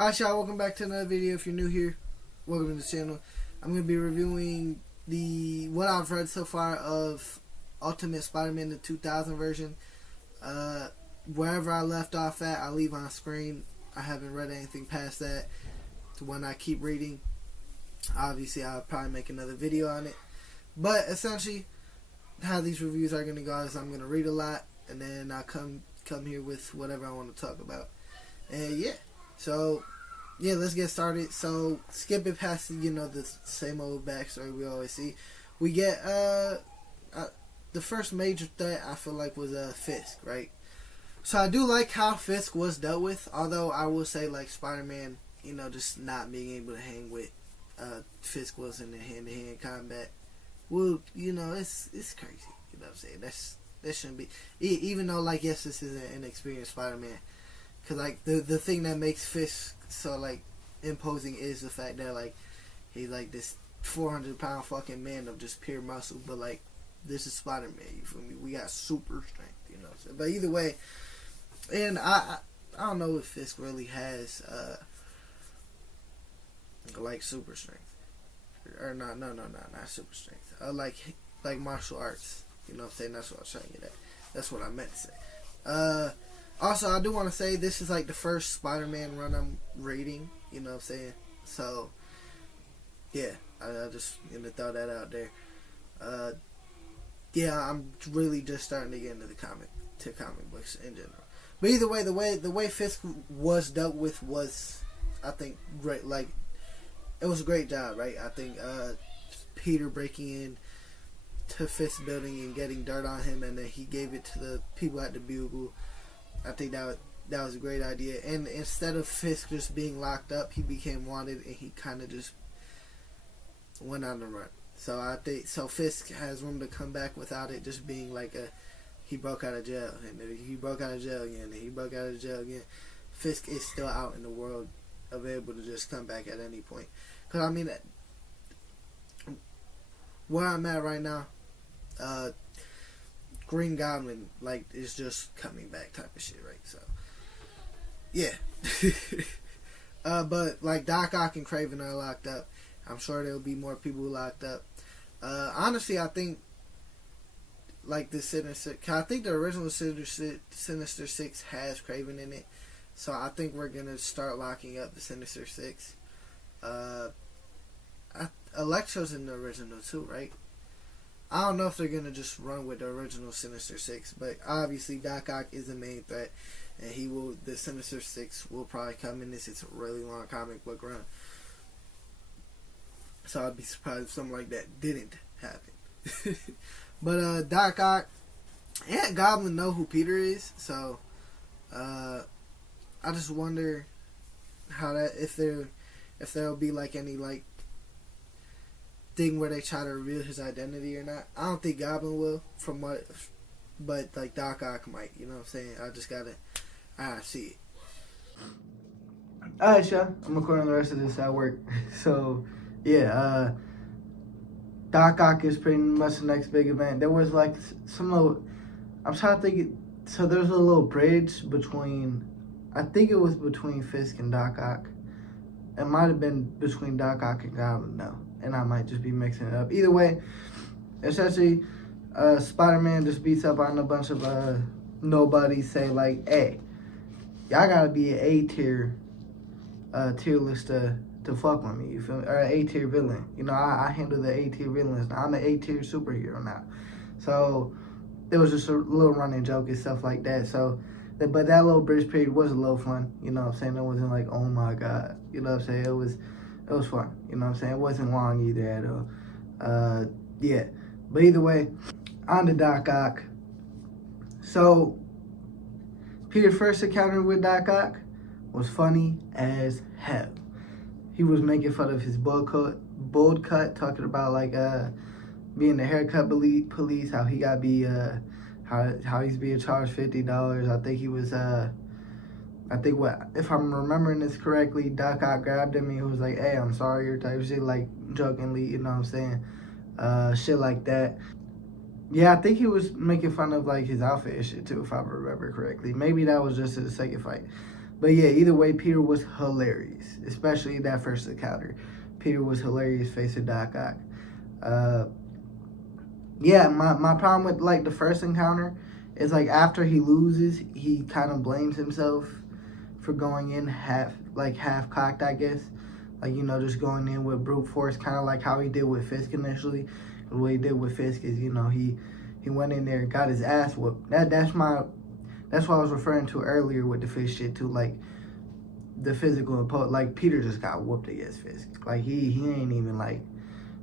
Alright, y'all, welcome back to another video. If you're new here, welcome to the channel. I'm going to be reviewing what I've read so far of Ultimate Spider-Man, the 2000 version. Wherever I left off at, I leave on screen. I haven't read anything past that. So when I keep reading, obviously I'll probably make another video on it. But essentially, how these reviews are going to go is I'm going to read a lot, and then I'll come here with whatever I want to talk about. And yeah. So, yeah, let's get started. So, skip it past, the same old backstory we always see. We get, the first major threat, I feel like, was, Fisk, right? So, I do like how Fisk was dealt with, although I will say, like, Spider-Man, just not being able to hang with, Fisk was in the hand-to-hand combat. Well, it's crazy, you know what I'm saying? That shouldn't be, even though, like, yes, this is an inexperienced Spider-Man. Cause like the thing that makes Fisk so like imposing is the fact that like he's like this 400-pound fucking man of just pure muscle, but like this is Spider-Man. You feel me? We got super strength, you know what I'm saying? But either way, and I don't know if Fisk really has like super strength or not super strength. Like martial arts. You know what I'm saying? That's what I was trying to get at. That's what I meant to say. Also, I do want to say this is like the first Spider-Man run I'm reading, you know what I'm saying? So, yeah, I just throw that out there. Yeah, I'm really just starting to get into comic books in general. But either way, the way Fisk was dealt with was, I think, great. Like, it was a great job, right? I think Peter breaking in to Fisk building and getting dirt on him, and then he gave it to the people at the Bugle. I think that was a great idea. And instead of Fisk just being locked up, he became wanted, and he kind of just went on the run. So I think Fisk has room to come back without it just being like he broke out of jail, and then he broke out of jail again, and he broke out of jail again. Fisk is still out in the world, available to just come back at any point. Because I mean, where I'm at right now, Green Goblin, like, is just coming back type of shit, right? So, yeah. But, like, Doc Ock and Craven are locked up. I'm sure there'll be more people locked up. Honestly, I think, like, the original Sinister Six has Craven in it. So, I think we're going to start locking up the Sinister Six. Electro's in the original, too, right? I don't know if they're going to just run with the original Sinister Six, but obviously Doc Ock is the main threat, and the Sinister Six will probably come in this. It's a really long comic book run. So I'd be surprised if something like that didn't happen. But Doc Ock and Goblin know who Peter is, so I just wonder how if there'll be like any like thing where they try to reveal his identity or not. I don't think Goblin will, but like Doc Ock might, you know what I'm saying? I gotta see it. Alright, y'all, I'm recording the rest of this at work. So, yeah, Doc Ock is pretty much the next big event. There was like I'm trying to think, so there's a little bridge I think it was between Fisk and Doc Ock. It might have been between Doc Ock and Goblin, though. And I might just be mixing it up. Either way, essentially, Spider-Man just beats up on a bunch of nobodies. Say like, hey, y'all gotta be an A-tier tier list to fuck with me. You feel me? Or an A-tier villain. I handle the A-tier villains now. I'm an A-tier superhero now. So it was just a little running joke and stuff like that. So, but that little bridge period was a little fun. You know what I'm saying? It wasn't like, oh my god. You know what I'm saying? It was fun, you know what I'm saying? It wasn't long either at all. Yeah. But either way, on to Doc Ock. So, Peter's first encounter with Doc Ock was funny as hell. He was making fun of his bold cut, talking about like being the haircut police, how he got be how he's being charged $50. I think he was if I'm remembering this correctly, Doc Ock grabbed him and he was like, hey, I'm sorry, or type of shit, like, jokingly, you know what I'm saying? Shit like that. Yeah, I think he was making fun of, like, his outfit and shit, too, if I remember correctly. Maybe that was just in the second fight. But yeah, either way, Peter was hilarious, especially that first encounter. Peter was hilarious facing Doc Ock. Yeah, my problem with like the first encounter is like after he loses, he kind of blames himself for going in half cocked, I guess. Like, you know, just going in with brute force, kind of like how he did with Fisk initially. The way he did with Fisk is, you know, he went in there and got his ass whooped. That's what I was referring to earlier with the Fisk shit too. Like the physical like Peter just got whooped against Fisk. Like he ain't even like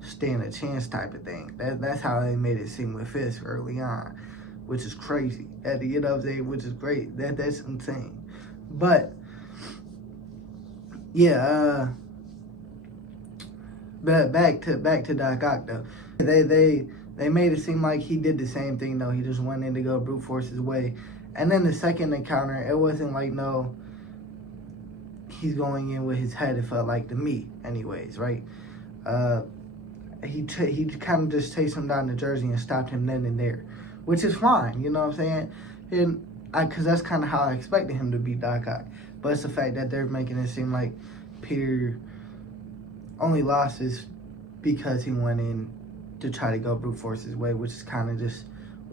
stand a chance type of thing. That's how they made it seem with Fisk early on, which is crazy. At the end of the day, which is great. That's insane. But yeah, but back to Doc Ock though. They made it seem like he did the same thing though. He just went in to go brute force his way. And then the second encounter, it wasn't like no, he's going in with his head. It felt like to me, anyways, right? He kind of just chased him down to Jersey and stopped him then and there, which is fine. You know what I'm saying? And because that's kind of how I expected him to be Doc Ock. But it's the fact that they're making it seem like Peter only lost this because he went in to try to go brute force his way, which is kind of just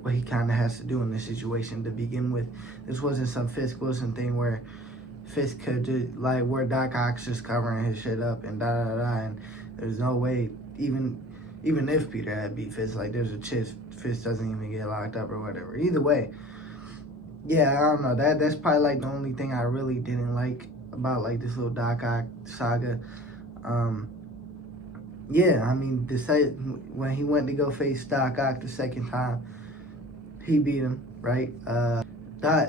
what he kind of has to do in this situation to begin with. This wasn't some Fisk Wilson thing where Fisk could just, like, where Doc Ock's just covering his shit up and and there's no way, even if Peter had beat Fisk, like, there's a chance Fisk doesn't even get locked up or whatever. Either way, yeah, I don't know. That's probably, like, the only thing I really didn't like about, like, this little Doc Ock saga. Yeah, I mean, when he went to go face Doc Ock the second time, he beat him, right?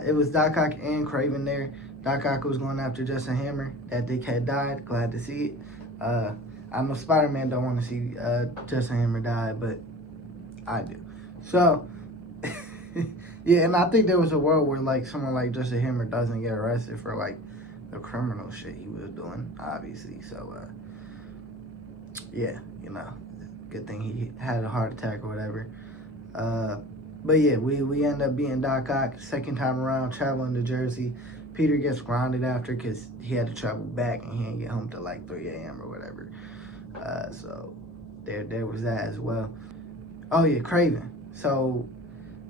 It was Doc Ock and Craven there. Doc Ock was going after Justin Hammer. That dick had died. Glad to see it. I know Spider-Man don't want to see Justin Hammer die, but I do. So, yeah, and I think there was a world where, like, someone like Justin Hammer doesn't get arrested for, like, the criminal shit he was doing, obviously. So, yeah, you know, good thing he had a heart attack or whatever. But yeah, we end up being Doc Ock second time around, traveling to Jersey. Peter gets grounded after because he had to travel back and he didn't get home till like 3 a.m. or whatever. So there was that as well. Oh yeah, Craven. So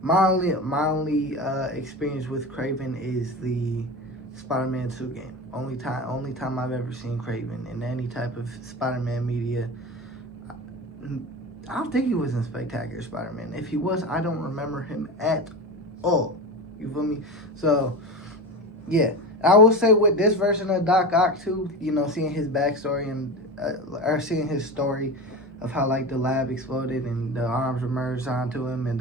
my only experience with Craven is the Spider-Man 2 game. Only time I've ever seen Craven in any type of Spider-Man media. I don't think he was in Spectacular Spider-Man. If he was, I don't remember him at all. You feel me? So, yeah. I will say with this version of Doc Ock too, you know, seeing his backstory and or seeing his story of how like the lab exploded and the arms were merged onto him and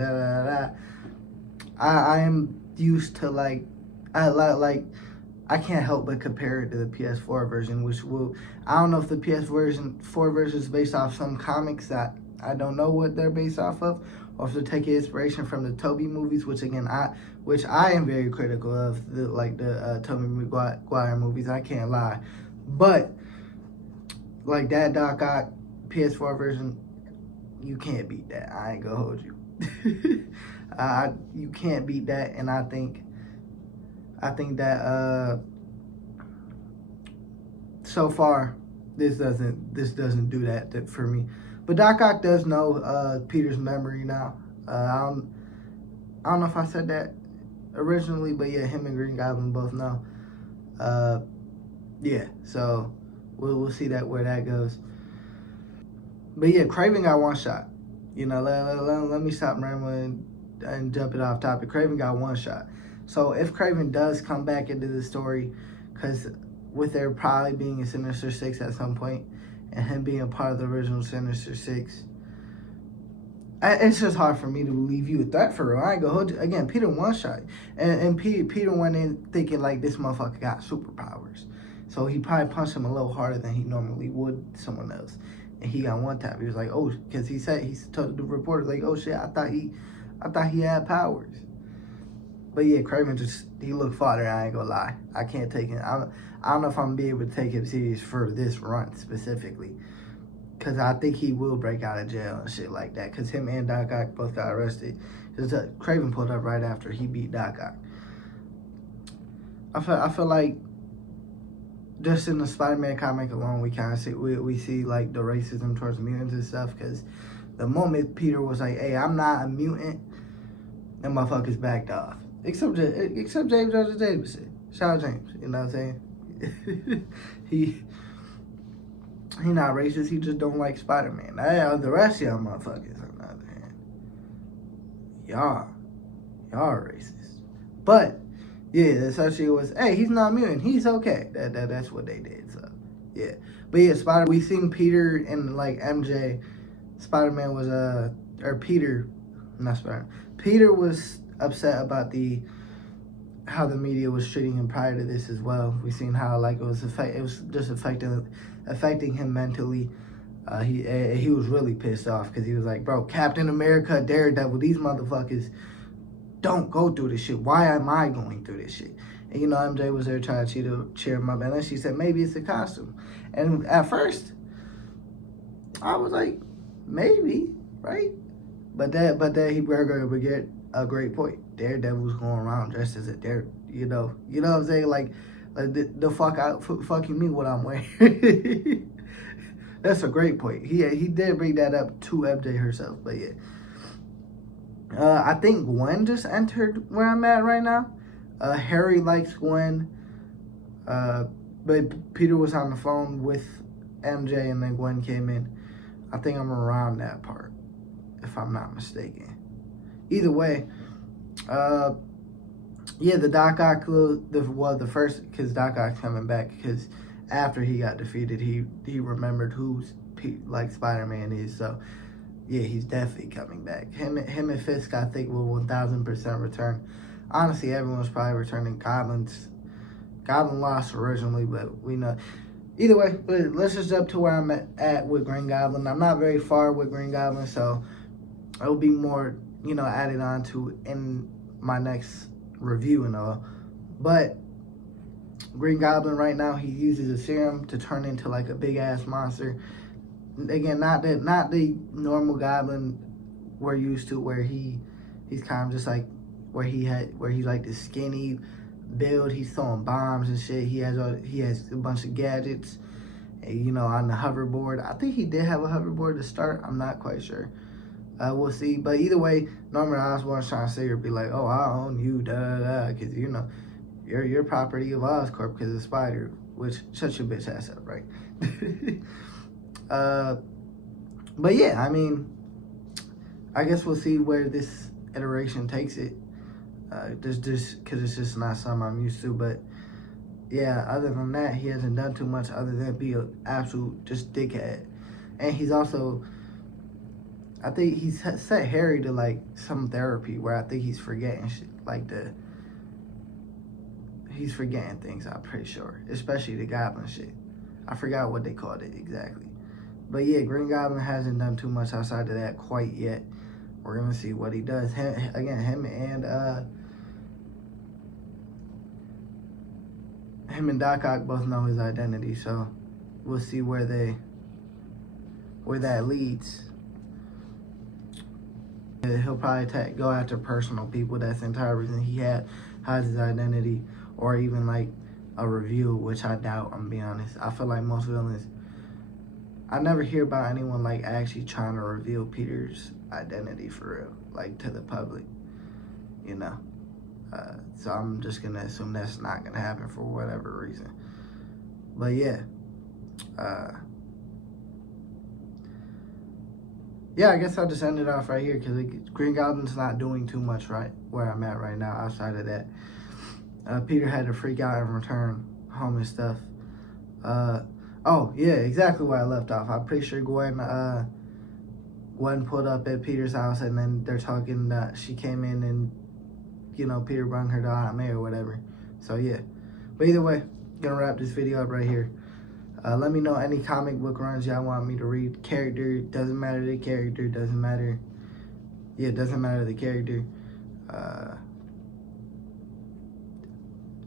I am used to like I can't help but compare it to the PS4 version, which I don't know if the PS4 version is based off some comics that I don't know what they're based off of, or if they're taking inspiration from the Tobey movies, which I am very critical of, the Tobey Maguire movies. I can't lie, but like that Doc Ock PS4 version, you can't beat that. I ain't gonna hold you. You can't beat that, and I think that so far this doesn't do that for me. But Doc Ock does know Peter's memory now. I don't know if I said that originally, but yeah, him and Green Goblin both know. Yeah, so we'll see where that goes. But yeah, Craven got one shot. You know, let me stop rambling and jump it off topic. Craven got one shot. So if Craven does come back into the story, because with there probably being a Sinister Six at some point, and him being a part of the original Sinister Six, it's just hard for me to believe you a threat for real. I ain't gonna hold you. Again, Peter one shot. And Peter went in thinking like this motherfucker got superpowers. So he probably punched him a little harder than he normally would someone else. And he got one tap. He was like, oh, because he told the reporter, like, oh shit, I thought he had powers. But yeah, Craven he looked fodder, I ain't gonna lie. I can't take him. I don't know if I'm gonna be able to take him serious for this run specifically. Because I think he will break out of jail and shit like that. Because him and Doc Ock both got arrested. Craven pulled up right after he beat Doc Ock. I feel like just in the Spider-Man comic alone, we kind of see we see like the racism towards mutants and stuff. Because the moment Peter was like, "Hey, I'm not a mutant," them motherfuckers backed off. Except James Joseph Davidson. Shout out James. You know what I'm saying? he not racist. He just don't like Spider-Man. The rest of y'all motherfuckers, on the other hand, y'all are racist. But yeah, essentially it was, hey, he's not a mutant. He's okay. That's what they did. So yeah, but yeah, we seen Peter and like MJ. Spider-Man was or Peter, not Spider. Peter was upset about how the media was treating him prior to this as well. We seen how like it was just affecting him mentally. He was really pissed off because he was like, bro, Captain America, Daredevil, these motherfuckers don't go through this shit. Why am I going through this shit? And you know, MJ was there trying to cheer him up, and then she said maybe it's a costume. And at first, I was like, maybe, right? But that he would get a great point. Daredevil's going around dressed as a dare, you know what I'm saying? Like the fuck you mean what I'm wearing? That's a great point. He did bring that up to MJ herself, but yeah. I think Gwen just entered where I'm at right now. Harry likes Gwen, but Peter was on the phone with MJ, and then Gwen came in. I think I'm around that part, if I'm not mistaken. Either way, yeah, the Doc Ock the first, because Doc Ock's coming back, because after he got defeated, he remembered who Spider-Man is. So yeah, he's definitely coming back. Him and Fisk, I think, will 1000% return. Honestly, everyone was probably returning. Goblin lost originally, but we know. Either way, let's just jump to where I'm at with Green Goblin. I'm not very far with Green Goblin, so it'll be more, added on to in my next review and all. But Green Goblin right now, he uses a serum to turn into like a big ass monster. Again, not the normal Goblin we're used to, where he's kind of just like where he's like the skinny build. He's throwing bombs and shit. He has a bunch of gadgets, on the hoverboard. I think he did have a hoverboard to start. I'm not quite sure. We'll see. But either way, Norman Osborn's trying to say or be like, oh, I own you, because you're property of Oscorp because of Spider. Which, shut your bitch ass up, right? But yeah, I mean, I guess we'll see where this iteration takes it. Just because it's just not something I'm used to. But yeah, other than that, he hasn't done too much other than be an absolute just dickhead. And he's also, I think he's set Harry to like some therapy where I think he's forgetting shit, he's forgetting things. I'm pretty sure, especially the Goblin shit. I forgot what they called it exactly. But yeah, Green Goblin hasn't done too much outside of that quite yet. We're gonna see what he does. Him and Doc Ock both know his identity, so we'll see where that leads. He'll probably go after personal people. That's the entire reason he has his identity, or even like a review, which I doubt. I'm being honest. I feel like most villains, I never hear about anyone like actually trying to reveal Peter's identity for real, like to the public, So I'm just gonna assume that's not gonna happen for whatever reason. But yeah, I guess I'll just end it off right here because Green Goblin's not doing too much right where I'm at right now. Outside of that, Peter had to freak out and return home and stuff. Oh yeah, exactly where I left off. I'm pretty sure Gwen pulled up at Peter's house, and then they're talking. She came in and Peter brought her to Aunt May or whatever. So yeah, but either way, gonna wrap this video up right here. Let me know any comic book runs y'all want me to read. Character, doesn't matter the character, doesn't matter. Yeah, it doesn't matter the character.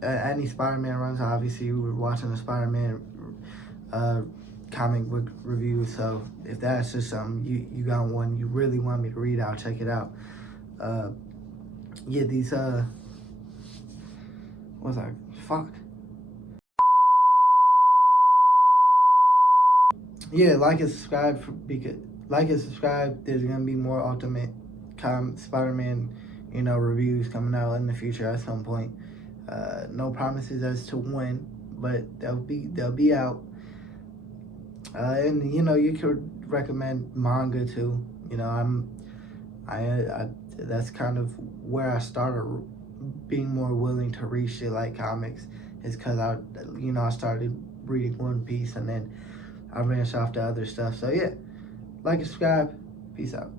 Any Spider-Man runs, obviously we were watching the Spider-Man comic book review, so if that's just something you got one you really want me to read, I'll check it out. Yeah, these what's that? Fuck. Yeah, like and subscribe because like and subscribe. There's gonna be more Ultimate Spider-Man, reviews coming out in the future at some point. No promises as to when, but they'll be out. And you could recommend manga too. I that's kind of where I started being more willing to read shit like comics, is because I started reading One Piece, and then I branched off to other stuff. So yeah, like and subscribe. Peace out.